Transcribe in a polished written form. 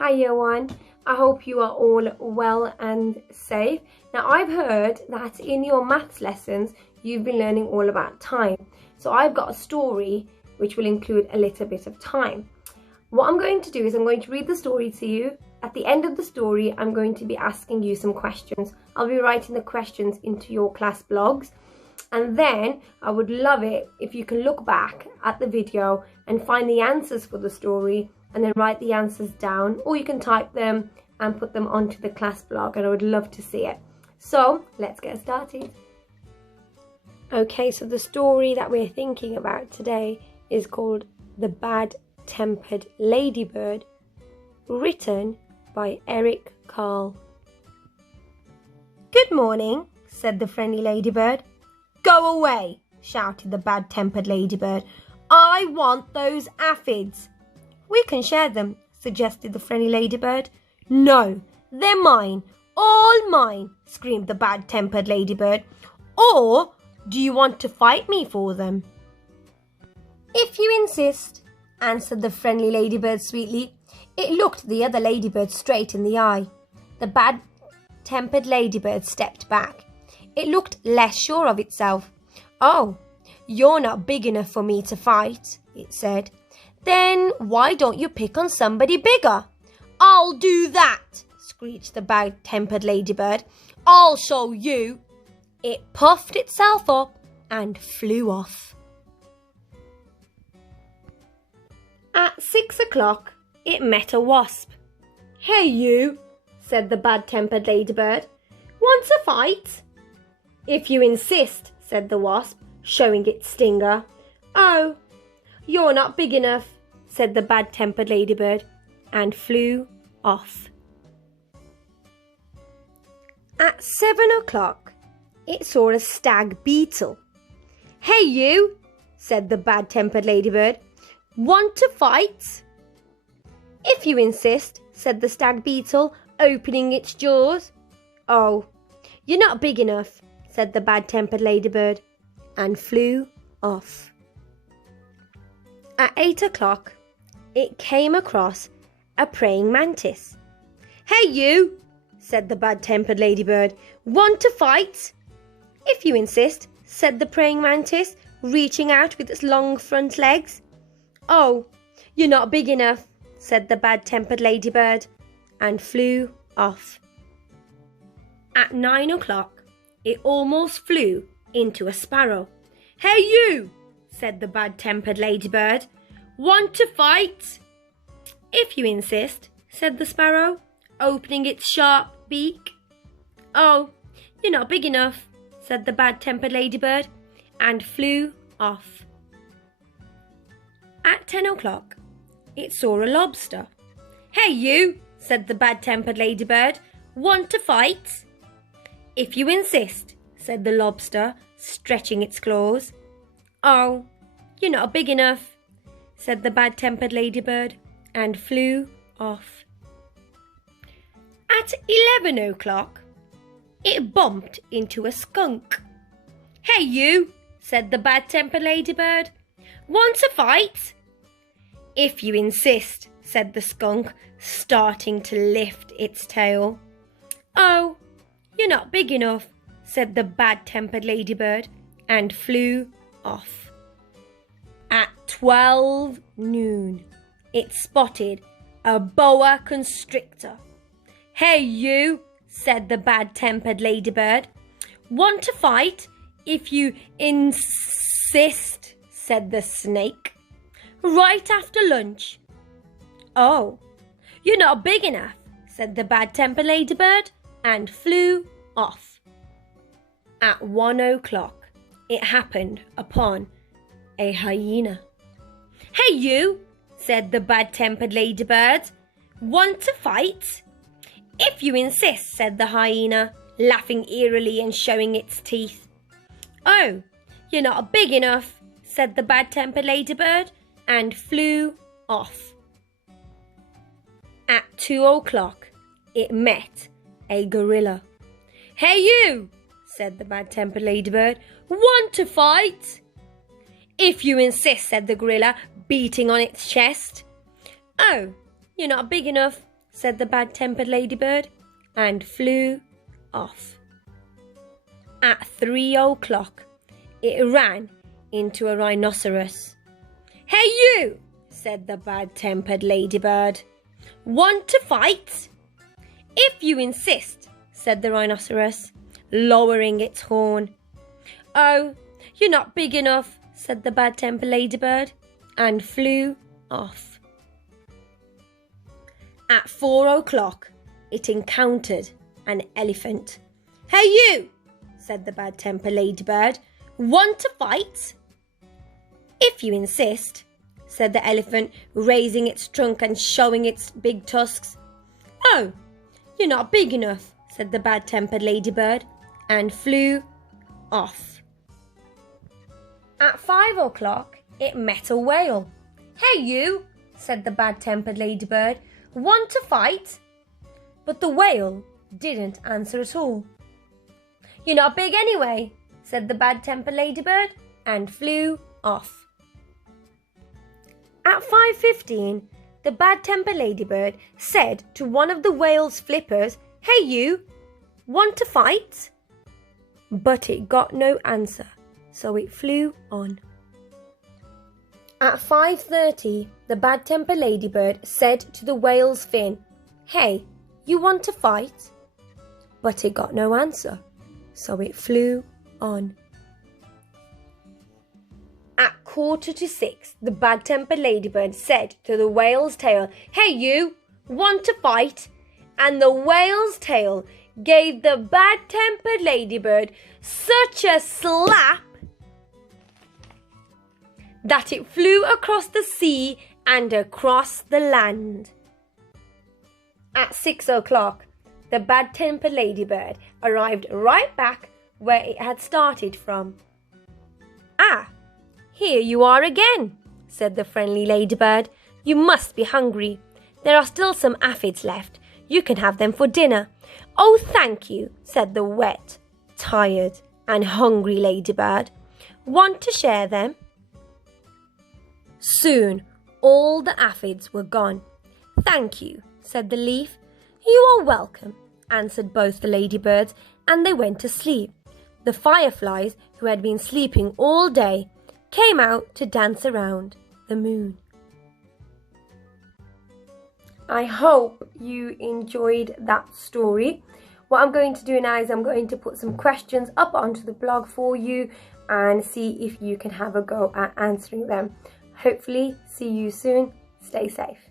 Hi year one, I hope you are all well and safe. Now I've heard that in your maths lessons you've been learning all about time. So I've got a story which will include a little bit of time. What I'm going to do is I'm going to read the story to you. At the end of the story I'm going to be asking you some questions. I'll be writing the questions into your class blogs. And then I would love it if you can look back at the video and find the answers for the story and then write the answers down, or you can type them and put them onto the class blog, and I would love to see it. So let's get started. Okay, so the story that we're thinking about today is called The Bad-Tempered Ladybird, written by Eric Carle. "Good morning," said the friendly ladybird. "Go away," shouted the Bad-Tempered Ladybird. "I want those aphids." "We can share them," suggested the friendly ladybird. "No, they're mine, all mine," screamed the Bad-Tempered Ladybird. "Or do you want to fight me for them?" "If you insist," answered the friendly ladybird sweetly. It looked the other ladybird straight in the eye. The Bad-Tempered Ladybird stepped back. It looked less sure of itself. "Oh, you're not big enough for me to fight," it said. "Then why don't you pick on somebody bigger?" "I'll do that," screeched the Bad-Tempered Ladybird. "I'll show you." It puffed itself up and flew off. At 6 o'clock, it met a wasp. "Hey you," said the Bad-Tempered Ladybird. "Want to fight?" "If you insist," said the wasp, showing its stinger. "Oh, you're not big enough," said the Bad-Tempered Ladybird, and flew off. At 7 o'clock, it saw a stag beetle. "Hey you," said the Bad-Tempered Ladybird. "Want to fight?" "If you insist," said the stag beetle, opening its jaws. "Oh, you're not big enough," said the Bad-Tempered Ladybird, and flew off. At 8 o'clock, it came across a praying mantis. "Hey you," said the Bad-Tempered Ladybird. "Want to fight?" "If you insist," said the praying mantis, reaching out with its long front legs. "Oh, you're not big enough," said the Bad-Tempered Ladybird, and flew off. At 9 o'clock, it almost flew into a sparrow. "Hey you," said the Bad-Tempered Ladybird. "Want to fight?" "If you insist," said the sparrow, opening its sharp beak. "Oh, you're not big enough," said the Bad-Tempered Ladybird, and flew off. At 10 o'clock, it saw a lobster. "Hey you," said the Bad-Tempered Ladybird. "Want to fight?" "If you insist," said the lobster, stretching its claws. "Oh, you're not big enough," said the Bad-Tempered Ladybird, and flew off. At 11 o'clock, it bumped into a skunk. "Hey you," said the Bad-Tempered Ladybird. "Want to fight?" "If you insist," said the skunk, starting to lift its tail. "Oh, you're not big enough," said the Bad-Tempered Ladybird, and flew off. At 12 noon, it spotted a boa constrictor. "Hey you," said the Bad-Tempered Ladybird. "Want to fight?" "If you insist," said the snake. "Right after lunch." "Oh, you're not big enough," said the Bad-Tempered Ladybird, and flew off. At 1 o'clock, it happened upon a hyena. "Hey you," said the Bad-Tempered Ladybird. "Want to fight?" "If you insist," said the hyena, laughing eerily and showing its teeth. "Oh, you're not big enough," said the Bad-Tempered Ladybird, and flew off. At 2 o'clock, it met a gorilla. "Hey you," said the Bad-Tempered Ladybird. "Want to fight?" "If you insist," said the gorilla, beating on its chest. "Oh, you're not big enough," said the Bad-Tempered Ladybird, and flew off. At 3 o'clock, it ran into a rhinoceros. "Hey you," said the Bad-Tempered Ladybird. "Want to fight?" "If you insist," said the rhinoceros, lowering its horn. "Oh, you're not big enough," said the Bad-Tempered Ladybird, and flew off. At 4 o'clock, it encountered an elephant. "Hey you," said the Bad-Tempered Ladybird. "Want to fight?" "If you insist," said the elephant, raising its trunk and showing its big tusks. "Oh, you're not big enough," said the Bad-Tempered Ladybird, and flew off. At 5 o'clock, it met a whale. "Hey you," said the Bad-Tempered Ladybird. "Want to fight?" But the whale didn't answer at all. "You're not big anyway," said the Bad-Tempered Ladybird, and flew off. At 5:15, the Bad-Tempered Ladybird said to one of the whale's flippers, "Hey you, want to fight?" But it got no answer, so it flew on. At 5:30, the Bad-Tempered Ladybird said to the whale's fin, "Hey, you want to fight?" But it got no answer, so it flew on. At 5:45, the Bad-Tempered Ladybird said to the whale's tail, "Hey you, want to fight?" And the whale's tail gave the Bad-Tempered Ladybird such a slap that it flew across the sea and across the land. At 6 o'clock, the Bad-Tempered Ladybird arrived right back where it had started from. "Ah, here you are again," said the friendly ladybird. "You must be hungry. There are still some aphids left. You can have them for dinner." "Oh, thank you," said the wet, tired, and hungry ladybird. "Want to share them?" Soon all the aphids were gone. "Thank you," said the leaf. "You are welcome," answered both the ladybirds, and they went to sleep. The fireflies, who had been sleeping all day, came out to dance around the moon. I hope you enjoyed that story. What I'm going to do now is I'm going to put some questions up onto the blog for you and see if you can have a go at answering them. Hopefully, see you soon. Stay safe.